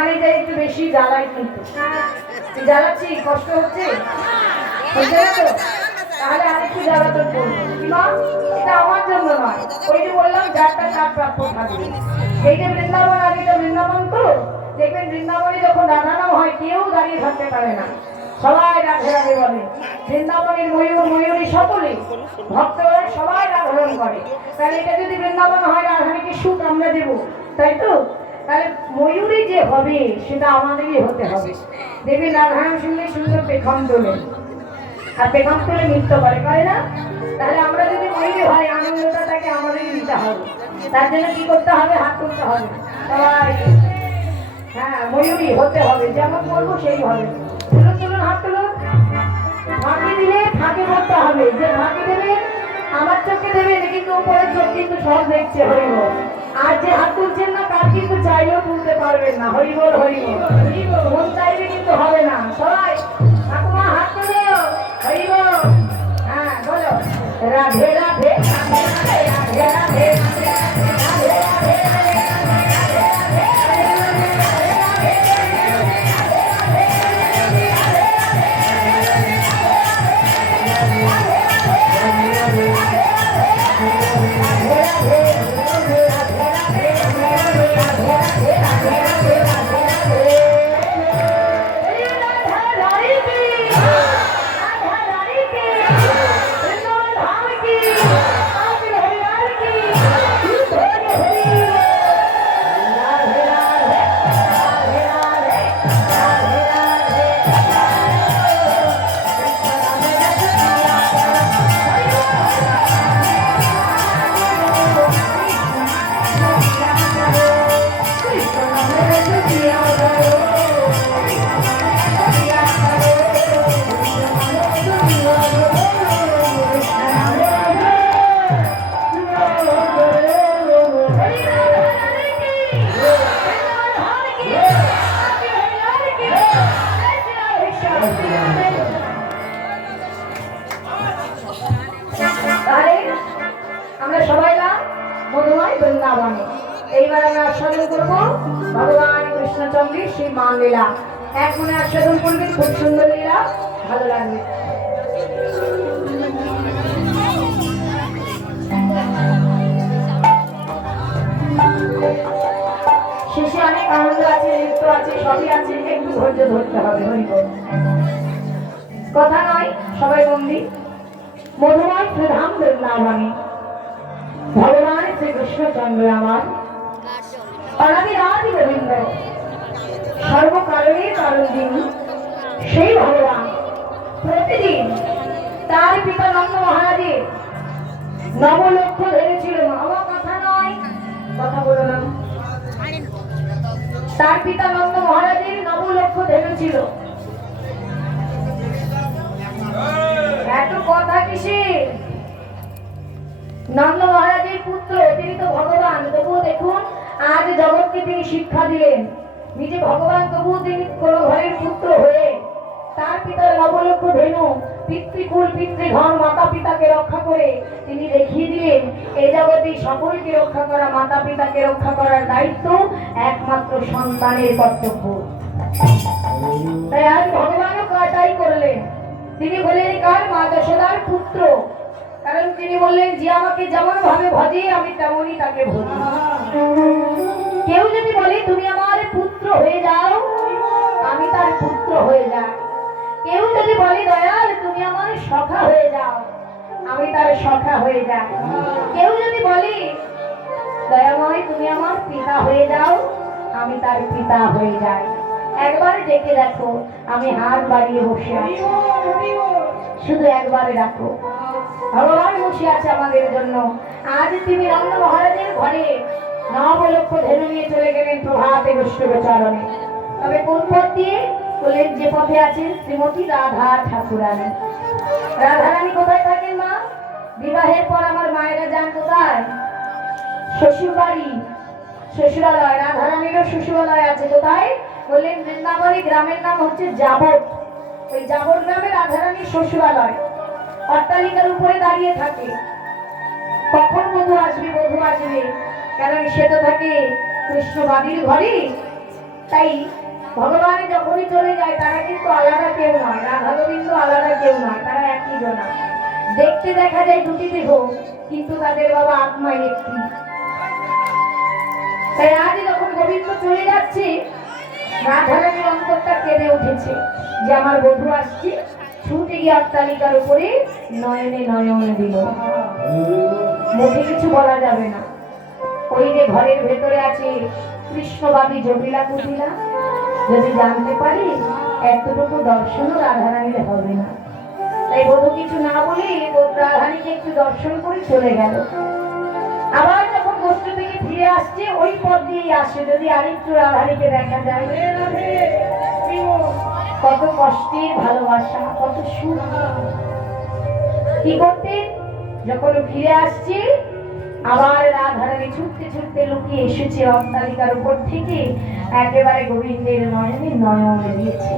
ওখানে যাই একটু বেশি জ্বালাই কিন্তু জ্বালাচ্ছি, কষ্ট হচ্ছে তাহলে আরেকটু জ্বালাতন করবো কিমা, এটা আমার জন্য নয়। ওই যে বললাম যারটা তার প্রাপ্য থাকবে। এইটা বৃন্দাবন আর এটা বৃন্দাবন তো দেখবেন বৃন্দাবনে যখন রাধানাম হয় কেউ দাঁড়িয়ে থাকতে পারে না, সবাই রাধে রাধে বলে। বৃন্দাবনের ময়ূর ময়ূরী সকলে ভক্তরা সবাই রাধারণ করে। তাহলে এটা যদি বৃন্দাবন হয় রাধারানীকে সুখ আমরা দেবো, তাই তো? তাহলে ময়ূরী যে হবে সেটা আমাদেরই হতে হবে। দেখবেন রাধারাম শুনলে সুন্দর পেখম তোলে, আর পেখম তুলে নৃত্য করে না? তাহলে আমরা যদি ময়ূরী হয় আনন্দটা তাকে আমাদেরই দিতে হবে। তার জন্য কি করতে হবে? হাত তুলতে হবে সবাই। হ্যাঁ, ময়ূরী হতে হবে, যেমন বলবো সেই হবে। তুলুন তুলুন, হাত তুলুন। ফাঁকি দিলে ফাঁকি করতে হবে, যে ফাঁকি দেবে আমার চোখে দেবে কিন্তু উপরের চোখ কিন্তু সব দেখছে, হরিব। আর যে হাত তুলছেন না তার কিন্তু চাইলেও তুলতে পারবেন না, হরিবল হরিবল। মন চাইলে কিন্তু হবে না। সবাই ঠাকুমা হাত তুলে হরিবল। হ্যাঁ বলো, রাধে রাধে রাধে রাধে রাধে রাধে রাধে। আমরা সবাই না মধুময় বৃন্দাবনে। এইবার আমরা আস্বাদন করবো ভগবান কৃষ্ণচন্দ্রের সেই মান লীলা। এক মনে আস্বাদন করবেন, খুব সুন্দর লীলা, ভালো লাগবে। শেষে অনেক আনন্দ আছে, নৃত্য আছে, সবই আছে, একটু ধৈর্য ধরতে হবে। হরিবল কথা নয়, সবাই বন্দি। মধুময় প্রধান বৃন্দাবনে ভগবান শ্রীকৃষ্ণচন্দ্র আমার অনাদিরাদি গোবিন্দ, সর্বকারণের কারণ যিনি, সেই ভগবান প্রতিদিন তার পিতা নন্দ মহারাজের নবলক্ষ্য ধরেছিল। আমার কথা নয়, কথা বলো না। তার পিতা নন্দ মহারাজের নবলক্ষ্য ধরেছিল। এত কথা কিসের? নন্দ মহারাজের পুত্র, তিনি তো ভগবান, তবুও দেখুন আজ জগৎকে তিনি শিক্ষা দিলেন। নিজে ভগবান তবুও তিনি কোন ঘরের পুত্র হয়ে তার পিতার নবলক্ষ্য ধেনু পিতৃকুল পিতৃধন মাতা পিতাকে রক্ষা করে তিনি দেখিয়ে দিলেন এই জগতে সকলকে রক্ষা করা, মাতা পিতাকে রক্ষা করার দায়িত্ব একমাত্র সন্তানের কর্তব্য। তাই আজ ভগবানও তাই করলেন। তিনি বললেন কার? মা যশোদার পুত্র। কারণ তিনি বললেন যে আমাকে যেমন ভাবে ভজে আমি তেমনই তাকে ভজি। কেউ যদি বলে তুমি আমার পুত্র হয়ে যাও, আমি তার পুত্র হয়ে যাই। কেউ যদি বলে দয়াল তুমি আমার সখা হয়ে যাও, আমি তার সখা হয়ে যাই। কেউ যদি বলে দয়াময় তুমি আমার পিতা হয়ে যাও, আমি তার পিতা হয়ে যাই। একবার ডেকে দেখো, আমি হাত বাড়িয়ে বসে আছি, শুধু একবারে ডাকো। ভগবান বসে আছে আমাদের জন্য। আজ তিনি নন্দ মহারাজের ঘরে নবলক্ষ্য ধেনু নিয়ে চলে গেলেন প্রভাতে বৈষ্ণব চরণে। তবে কোন পথ দিয়ে? বললেন যে পথে আছেন শ্রীমতী রাধা ঠাকুরানী। রাধারানী কোথায় থাকেন মা? বিবাহের পর আমার মায়েরা যান কোথায়? শ্বশুর বাড়ি, শ্বশুরালয়। রাধারানীরও শ্বশুরালয় আছে কোথায়? বললেন বৃন্দাবনী। গ্রামের নাম হচ্ছে যাবট। ওই যাবট গ্রামে রাধারানীর শ্বশুরালয়। অট্টালিকার উপরে দাঁড়িয়ে থাকে, কখন বধূ আসবে বধূ আসবে, কারণ সে তো থাকে কৃষ্ণবাদীর ঘরে। তাই ভগবান যখনই চলে যায় তারা কিন্তু আলাদা কেউ নয়, রাধা গোবিন্দ আলাদা কেউ নয়, তারা একই জনা। দেখতে দেখা যায় দুটি দেহ, কিন্তু তাদের বাবা আত্মা একটি। তাই আজ যখন গোবিন্দ চলে যাচ্ছে, রাধারানীর অন্তরটা কেঁদে উঠেছে যে আমার বধূ আসছে। ছুটে গিয়ে অট্টালিকার উপরে নয়নে নয়ন দিল। মুখে কিছু বলা যাবে না। ওই যে ঘরের ভেতরে আছে কৃষ্ণবাদী জটিলা কুটিলা, যদি জানতে পারি এতটুকু দর্শনও রাধারানীর হবে না। তাই বধূ কিছু না বলে রাধারানীকে একটু দর্শন করে চলে গেল। আবার যখন গোষ্ঠ থেকে ফিরে আসছে ওই পথ দিয়েই আসে, যদি আরেকটু রাধারানীকে দেখা যায়। কত কষ্টের ভালোবাসা, কত সুখ। কি করতে যখন ফিরে আসছে আবার রাধারানী ছুটতে ছুটতে লুকিয়ে এসেছে অট্টালিকার উপর থেকে, একেবারে গোবিন্দের নয়নে নয়ন দিয়েছে।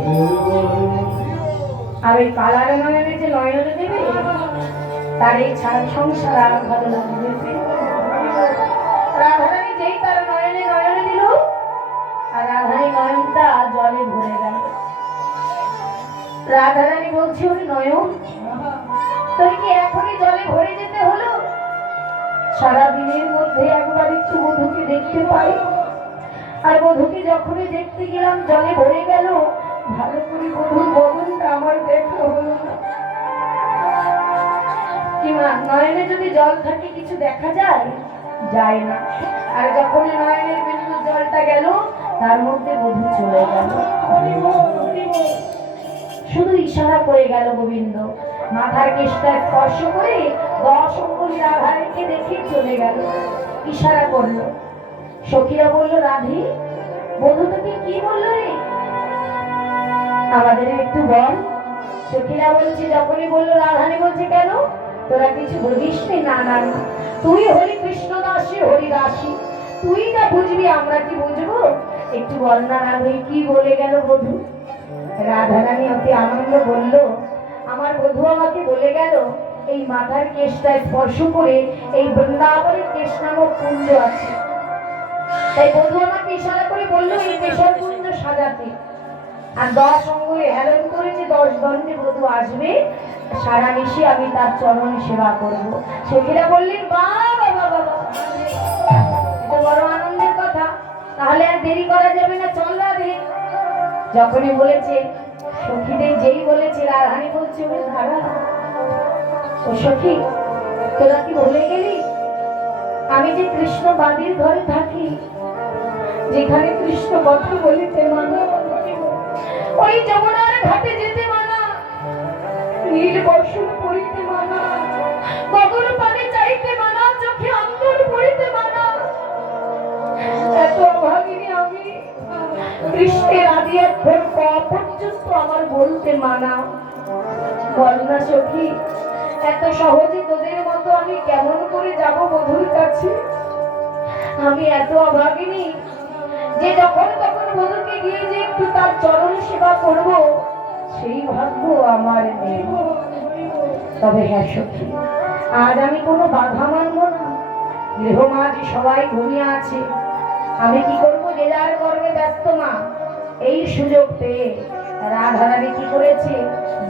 আর ওই কালার নয়নে যে নয়ন দেবে তার এই ছাড়া সংসার আর ভালো লাগবে। রাধারানী যেই তার নয়নে নয়ন দিল আর রাধারানী নয়নটা জলে ভরে গেল। রাধারানী বলছি ওরে নয়ন, তোর কি এখনই জলে ভরে যেতে হলো? সারাদিনের মধ্যে একবার একটু বধূকে দেখতে পাই, আর বধূকে যখনই দেখতে গেলাম জলে ভরে গেল, ভালো করে বধূর বদনটা আমার দেখা হলো না। কি মা, নয়নে যদি জল থাকে কিছু দেখা যায়? যায় না। আর যখন নয়নের বিন্দু জলটা গেল তার মধ্যে বধূ চলে গেল। শুধু ইশারা করে গেল গোবিন্দ, মাথার কেশটা স্পর্শ করে 10 অঙ্গুলি রাধারানীকে দেখে চলে গেল। ইশারা করলো। সখীরা বলল, রাধে বধূ তোকে কি বললো রে? আমাদের একটু বল। সখীরা বলছে, যখনই বললো রাধারানী বলছে, কেন তোরা কিছু বুঝিস না? না না, তুই হরি কৃষ্ণদাসী হরিদাসী, তুই যা বুঝবি আমরা কি বুঝবো? একটু বল না রাধে কি বলে গেল বধূ? রাধারানী অতি আনন্দ বলল, আমার বধূ আমাকে বলে গেল এই মাথার কেশটা স্পর্শ করে এই বৃন্দাবনের কেশ নামক কুঞ্জ আছে। তাই বধূ আমাকে ইশারা করে বললো এই কেশর কুঞ্জ সাজাতে। আর 10 অঙ্গুলে হেলন করেছে, 10 দণ্ডে বধূ আসবে, সারা নিশি আমি তার চরণ সেবা করব। সখীরা বললেন, বাবা বাবা বাবা, এটা বড় আনন্দের কথা, তাহলে আর দেরি করা যাবে না, চল রাধে। যখনই বলেছে, সখীদের যেই বলেছে, রাধারানী বলছে, ওরে দাঁড়া, ও সখী তোরা কি ভুলে গেলি আমি যে কৃষ্ণ বাদীর ঘরে থাকি, যেখানে কৃষ্ণ কথা বলিতে মানা, ওই যমুনার ঘাটে যেতে মানা, নীল বর্ষণ করিতে মানা, গগন পানে চাইতে মানা, চোখে অন্ধর পড়িতে মানা। এত অভাগিনী আমি, কৃষ্ণের আদি অক্ষর ক পর্যন্ত আমার বলতে মানা। বল না সখী, এত সহজে তোদের মতো আমি কেমন করে যাব বধূর কাছে? আমি এত অভাগিনী যে যখন তখন বধূকে গিয়ে যে একটু তার চরণ সেবা করব, সেই ভাগ্য আমার নেই। তবে হ্যাঁ সখী, আজ আমি কোনো বাধা মানব না। গৃহমাজ সবাই ঘুমিয়ে আছে, আমি কি করবো? যে যার কর্মে ব্যস্ত মা। এই সুযোগ পেয়ে রাধারানী কি করেছে,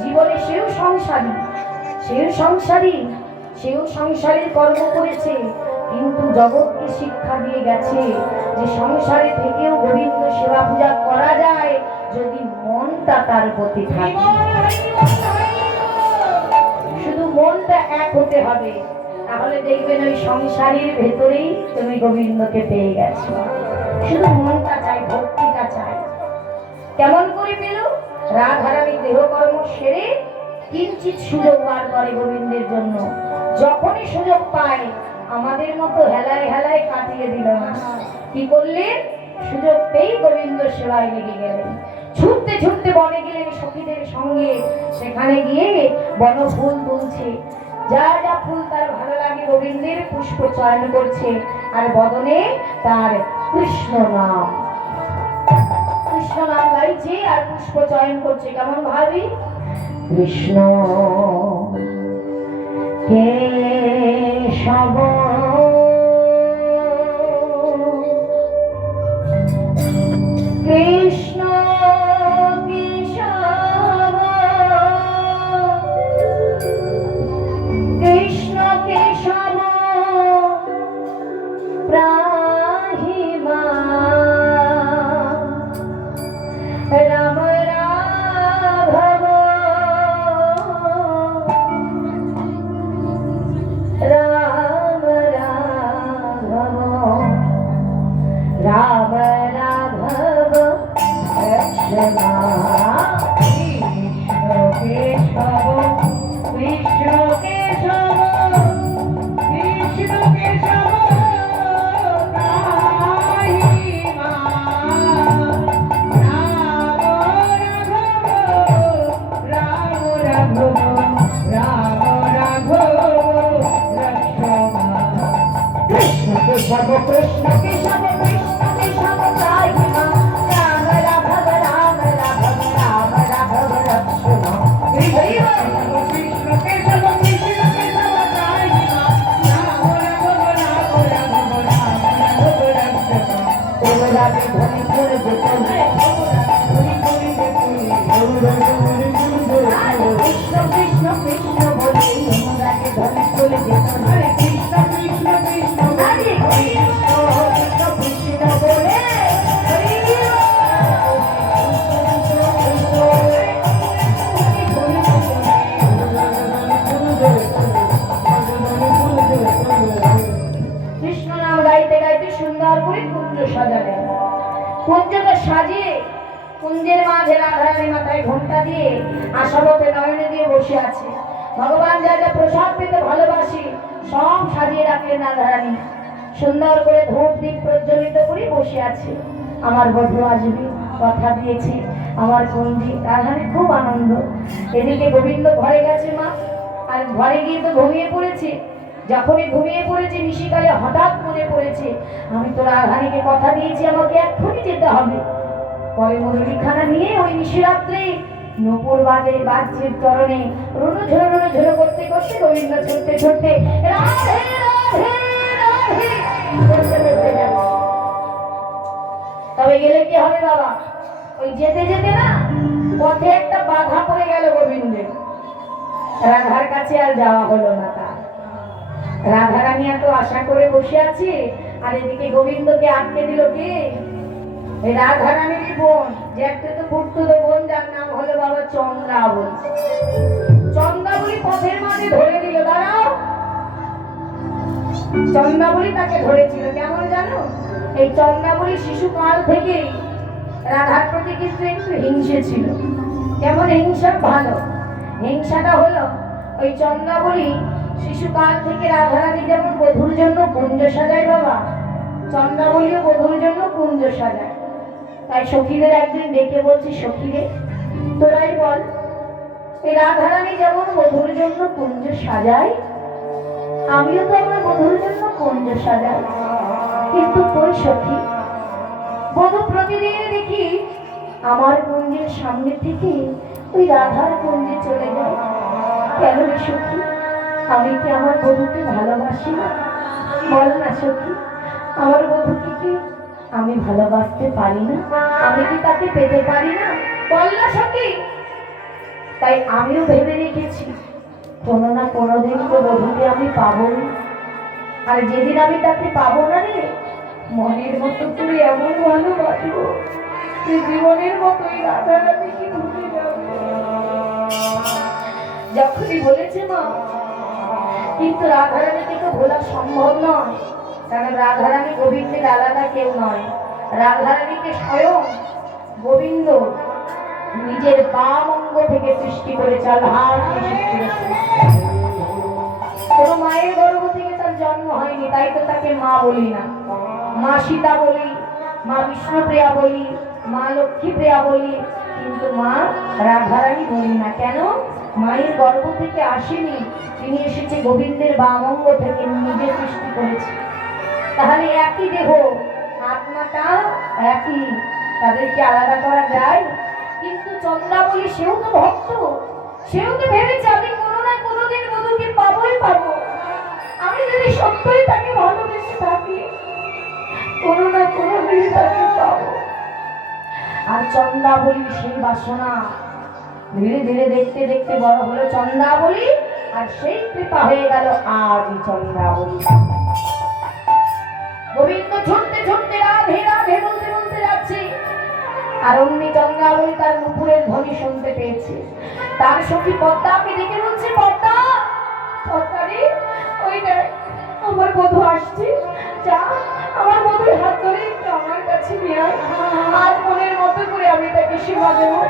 জীবনে সেও সংসারীর কর্ম করেছে, কিন্তু জগৎকে শিক্ষা দিয়ে গেছে যে সংসারে থেকেও গোবিন্দ সেবা পূজা করা যায় যদি মনটা তার প্রতি থাকে। শুধু মনটা এক হতে হবে, তাহলে দেখবেন ওই সংসারের ভেতরেই তুমি গোবিন্দকে পেয়ে গেছো। শুধু মনটা চাই, ভক্তিটা চাই। কেমন করে পেল? রাধারানী দেহকর্ম সেরে কিঞ্চিত সুযোগ বার করে গোবিন্দের জন্য। যখনই সুযোগ পায় আমাদের মতো হেলায় হেলায় কাটিয়ে দিল না। কি করলেন? সুযোগ পেয়ে গোবিন্দ সেবায় লেগে গেলেন। ছুটতে ছুটতে বনে গেলেন সখীদের সঙ্গে। সেখানে গিয়ে বনফুল তুলছে, যা যা ফুল তার ভালো লাগে গোবিন্দের পুষ্প চয়ন করছে, আর বদনে তার কৃষ্ণ নাম গাইছে আর পুষ্প চয়ন করছে। কেমন ভাবি? কৃষ্ণ কেশব কৃষ্ণ কুঞ্জকে সাজিয়ে কুঞ্জের মাঝে রাধারানী মাথায় ঘোমটা দিয়ে আশাবতে নয়নে দিয়ে বসে আছে। ভগবান যা যা প্রসাদ পেতে ভালোবাসি সব সাজিয়ে রাখলেন রাধারানী। সুন্দর করে ধূপ দ্বীপ প্রজ্বলিত করে বসে আছে। আমার বধূ আসবে, কথা দিয়েছে। আমার কুঞ্জি রাধারানী খুব আনন্দ। এদিকে গোবিন্দ ঘরে গেছে মা, আর ঘরে গিয়ে তো ঘুমিয়ে পড়েছে। যখনই ঘুমিয়ে পড়েছে নিশিকালে হঠাৎ মনে পড়েছে আমি তো রাধারানীকে কথা দিয়েছি আমাকে এক্ষুনি যেতে হবে। পরে মুরলিখানা নিয়ে ওই নিশিরাত্রে নূপুর বাজছে চরণে রুনু ঝুরো করতে করতে গোবিন্দ ছুটতে ছুটতে রাধে রাধে রাধে করতে করতে যাচ্ছে। তবে গেলে কি হবে বাবা, ওই যেতে যেতে না পথে একটা বাধা পড়ে গেল গোবিন্দের। রাধার কাছে আর যাওয়া হলো না তার। রাধারানী এত আশা করে বসে আছে, আর এদিকে গোবিন্দকে আটকে দিল কে? এই রাধারানীর বোন, যে একটা তো পুত্তুলো বোন, যার নাম হলো বাবা চন্দ্রাবলী। চন্দ্রাবলী পথের মাঝে ধরে দিল, দাঁড়াও। চন্দ্রাবলী তাকে ধরেছিল কেমন জানো? এই চন্দ্রাবলী শিশুকাল থেকেই রাধার প্রতি কিন্তু একটু হিংসে ছিল। কেমন হিংসা? ভালো হিংসাটা হলো ওই চন্দ্রাবলী শিশুকাল থেকে রাধারানী যেমন বধূর জন্য কুঞ্জ সাজায় বাবা, চন্দ্রাবলীও বধূর জন্য কুঞ্জ সাজায়। তাই সখীদের একদিন ডেকে বলছি, সখীরে তোরাই বল, এই রাধারানী যেমন বধূর জন্য কুঞ্জ সাজায়, আমিও তো আমার বধূর জন্য কুঞ্জ সাজাই। কিন্তু কই সখী, বধূ প্রতিদিন দেখি আমার কুঞ্জের সামনে থেকে ওই রাধার কুঞ্জে চলে যায়। কেন রে সখী, আমি কি আমার বধূকে ভালোবাসি না? বল না সখী, আমার বধূকে কি আমি ভালোবাসতে পারি না? আমি কি তাকে পেতে পারি না? বল না সখী। তাই আমিও ভেবে রেখেছি কোনো না কোনো দিন তো বধূকে আমি পাবোই। আর যেদিন আমি তাকে পাবো না রে, মনের মতো করে এমন ভালোবাসবো যে জীবনের মতোই রাধারানীকে ভুলে যাবে। যখনই বলেছে মা, কিন্তু রাধারানীকে তো ভোলা সম্ভব নয়, কারণ রাধারানী গোবিন্দের আলাদা কেউ নয়। রাধারানীকে স্বয়ং গোবিন্দ নিজের বাম অঙ্গ থেকে সৃষ্টি করেছে। কোন মায়ের গর্ভ থেকে তার জন্ম হয়নি, তাই তো তাকে মা বলি না। মা সীতা বলি, মা বিষ্ণুপ্রিয়া বলি, মা লক্ষ্মীপ্রিয়া বলি, কিন্তু মা রাধারানী বলি না। কেন? মায়ের গর্ভ থেকে আসেনি, তিনি এসেছে গোবিন্দের বাম অঙ্গ থেকে, নিজে সৃষ্টি করেছে। তাহলে একই দেহ, আত্মাটা একই, তাদেরকে আলাদা করা যায়? কিন্তু চন্দ্রাবলী সেও তো ভক্ত, সেও তো ভেবেছে আমি কোনো না কোনোদিন বধূকে পাবোই পাবো। আমি যদি সত্যই তাকে ভালোবেসে থাকি, কোনো না কোনোদিন তাকে পাবো। আর চন্দ্রাবলী সেই বাসনা ধীরে ধীরে দেখতে দেখতে বড় হলো চন্দ্রাবলী, আর সেই কৃপা হয়ে গেল আজই চন্দ্রাবলী। গোবিন্দ ছুটতে ছুটতে রাধে রাধে বলতে বলতে যাচ্ছে, আর অমনি চন্দ্রাবলী তার নুপুরের ধ্বনি শুনতে পেয়েছে। তার সখী পদ্মাকে ডেকে বলছে, পদ্মা, পদ্মারে ওই দেখ আমার বধূ আসছে, যা আমার বধূর হাত ধরে একটু আমার কাছে নিয়ে আয়। আজ মনের মতো করে আমি তাকে সেবা দেবো।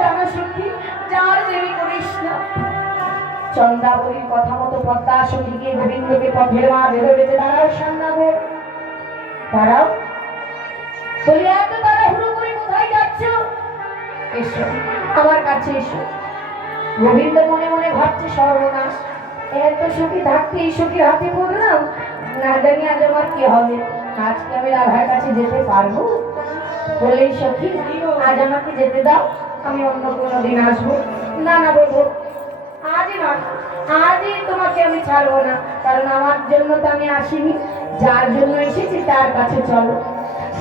জানা সখী, যার দেরি করিস না। চন্দ্রাবলীর কথা মতো পদ্মা সখী গিয়ে গোবিন্দকে পথের মাঝে ধরেছে। দাঁড়াও সান্নাগো, দাঁড়াও। বলি এত তাড়াহুড়ো করে কোথায় যাচ্ছ? এসো আমার কাছে এসো। গোবিন্দ মনে মনে ভাবছে সর্বনাশ, এত সখী থাকতে এই সখীর হাতে পড়লাম, না জানি আজ আমার কি হবে। আজকে আমি রাধার কাছে যেতে পারবো? বলে সখী আজ আমাকে যেতে দাও, আমি অন্য কোনো দিন আসবো। না না বলবো, আজই না, আজই তোমাকে আমি ছাড়বো না, কারণ আমার জন্য তো আমি আসিনি, যার জন্য এসেছি তার কাছে চলো।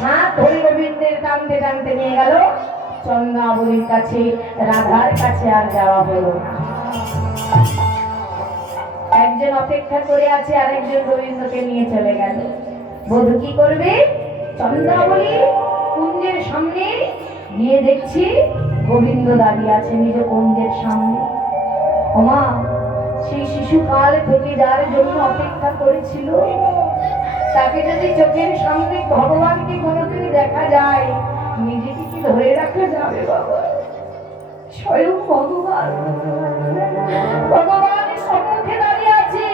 হাত ধরে গোবিন্দের টানতে টানতে নিয়ে গেল চন্দ্রাবলীর কাছে। রাধার কাছে আর যাওয়া হলো না। একজন অপেক্ষা করে আছে, আরেকজন গোবিন্দকে নিয়ে চলে গেল। বধূ কি করবে? চন্দ্রাবলী কুঞ্জের সামনে গিয়ে দেখছি গোবিন্দ দাঁড়িয়ে আছে নিজ কুঞ্জের সামনে। ওমা, সেই শিশুকাল থেকে যার জন্য অপেক্ষা করেছিল, তাকে যদি চোখের সামনে ভগবানকে কোনোদিন দেখা যায়, নিজেকে কি ধরে রাখা যাবে বাবা? স্বয়ং ভগবান ভগবানের সম্মুখে দাঁড়িয়ে আছে।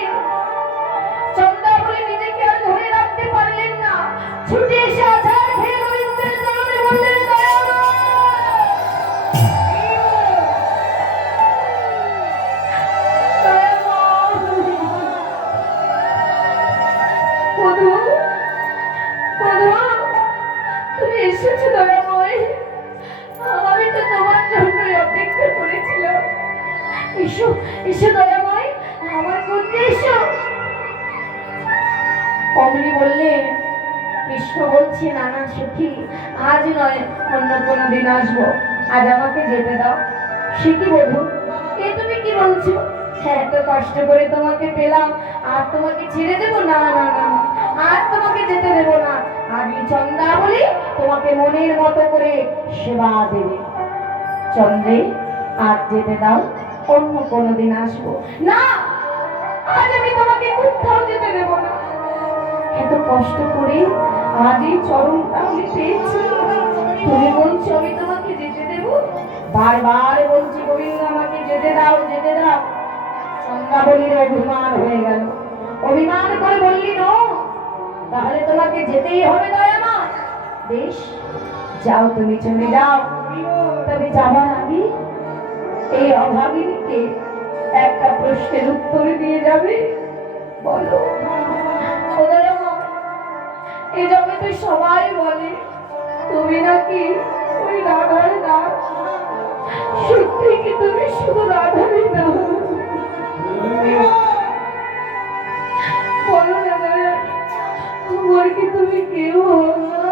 চন্দ্রাবলী নিজেকে আর ধরে রাখতে পারলেন না, ছুটে এসে আছাড় খেয়ে গোবিন্দের চরণে বললেন, তুমি এসেছো দয়াময়, আমি তো তোমার জন্যই অপেক্ষা করেছিলাম। এসো এসো দয়াময়, আমার কুঞ্জে এসো। অমনি বললে, কৃষ্ণ বলছি না না সখী, আজ নয়, অন্য কোনো দিন আসবো, আজ আমাকে যেতে দাও। সে কি বলবো, এ তুমি কি বলছো? হ্যাঁ, এত কষ্ট করে তোমাকে পেলাম, আর তোমাকে ছেড়ে দেবো? না না না, আর তোমাকে যেতে দেবো না। আমি চন্দ্রাবলী তোমাকে মনের মতো করে সেবা দেবে। চন্দ্রে, আজ যেতে দাও, অন্য কোনোদিন আসবো। না, আজ আমি তোমাকে কোথাও যেতে দেবো না। এত কষ্ট করে আজ এই চরণটা আমি পেয়েছি, তুমি বলছো আমি তোমাকে যেতে দেবো? বারবার বলছি গোবিন্দ আমাকে যেতে দাও, যেতে দাও। চন্দ্রাবলীর অভিমান হয়ে গেল। অভিমান করে বললি, না তাহলে তোমাকে যেতেই হবে দয়ামা। বেশ, যাও, তুমি চলে যাও। তবে যাবার আগে এই অভাগিনীকে একটা প্রশ্নের উত্তর দিয়ে যাবে। বলো। এই জগতে সবাই বলে তুমি নাকি ওই রাধার নাম, সত্যি কি তুমি শুধু রাধারই নাম? বলো না দয়া, আমার কি তুমি কেউ হও না?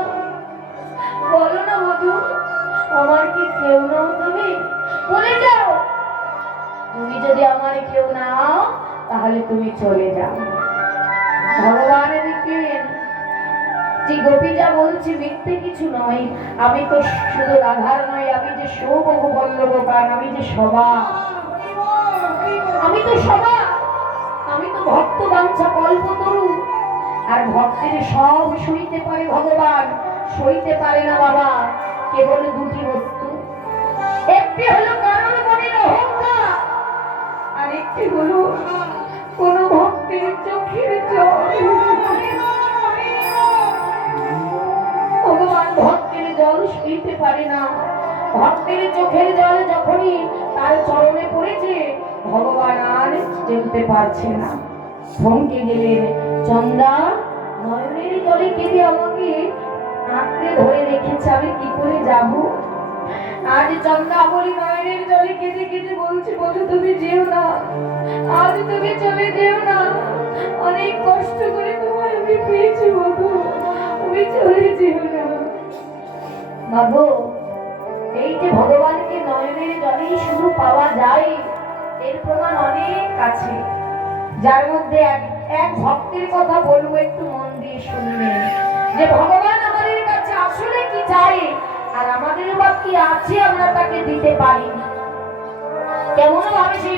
বলো না বধূ, আমার কি কেউ নাও তুমি? বলে যাও, তুমি যদি আমার কেউ নাও তাহলে তুমি চলে যাও। ভগবান দেখলেন যে গোপী যা বলছে মিথ্যে কিছু নয়, আমি তো শুধু রাধার নয়, আমি যে সৌবহু বল্লভ প্রাণ, আমি যে সভা, আমি তো সভা, আমি তো ভক্ত বাঞ্ছা কল্পতরু। আর ভক্তের সব সইতে পারে ভগবান, সইতে পারে না বাবা কেবল দুটি বস্তু। একটি হলো কারণ মনের অহংকার, আর একটি হলো কোন ভক্তের চোখের জল। ভগবান ভক্তের জল সইতে পারে না। ভক্তের চোখের জল যখনই তার চরণে পড়েছে, ভগবান আর যেতে পারছে না, থমকে গেলেন। চন্দ্রা, নয়নের জলে কেঁদে আমাকে আঁকড়ে ধরে রেখেছে, আমি কি করে যাব? আজ চন্দ্রাবলী নয়নের জলে কেঁদে কেঁদে বলছে, বধূ তুমি যেও না, আজ তুমি চলে যেও না, অনেক কষ্ট করে তোমায় আমি পেয়েছি বধূ, তুমি চলে যেও না। বাবু, এই যে ভগবানকে নয়নের জলেই শুধু পাওয়া যায়, এর প্রমাণ অনেক আছে, যার মধ্যে এক ভক্তের কথা বলবো, একটু মন দিয়ে শুনবেন যে ভগবান আমাদের কাছে আসলে কি চাই, আর আমাদের বা কি আছে আমরা তাকে দিতে পারি। কেমন ভাবে সেই